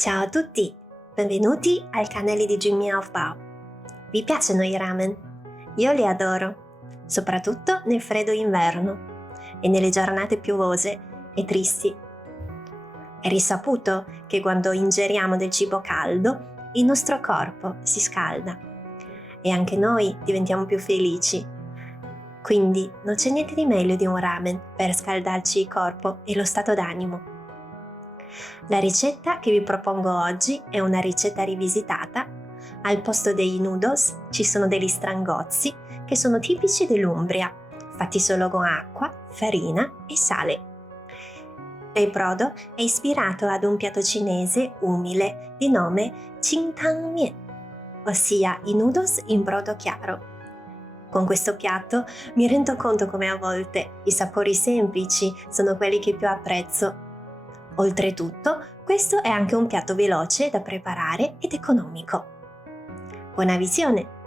Ciao a tutti, benvenuti al canale di Jimmy Half Bao. Vi piacciono i ramen? Io li adoro, soprattutto nel freddo inverno e nelle giornate piovose e tristi. È risaputo che quando ingeriamo del cibo caldo, il nostro corpo si scalda e anche noi diventiamo più felici. Quindi non c'è niente di meglio di un ramen per scaldarci il corpo e lo stato d'animo. La ricetta che vi propongo oggi è una ricetta rivisitata. Al posto dei noodles ci sono degli strangozzi che sono tipici dell'Umbria, fatti solo con acqua, farina e sale. Il brodo è ispirato ad un piatto cinese umile di nome Qingtang-mian, ossia i noodles in brodo chiaro. Con questo piatto mi rendo conto come a volte i sapori semplici sono quelli che più apprezzo. Oltretutto, questo è anche un piatto veloce da preparare ed economico. Buona visione!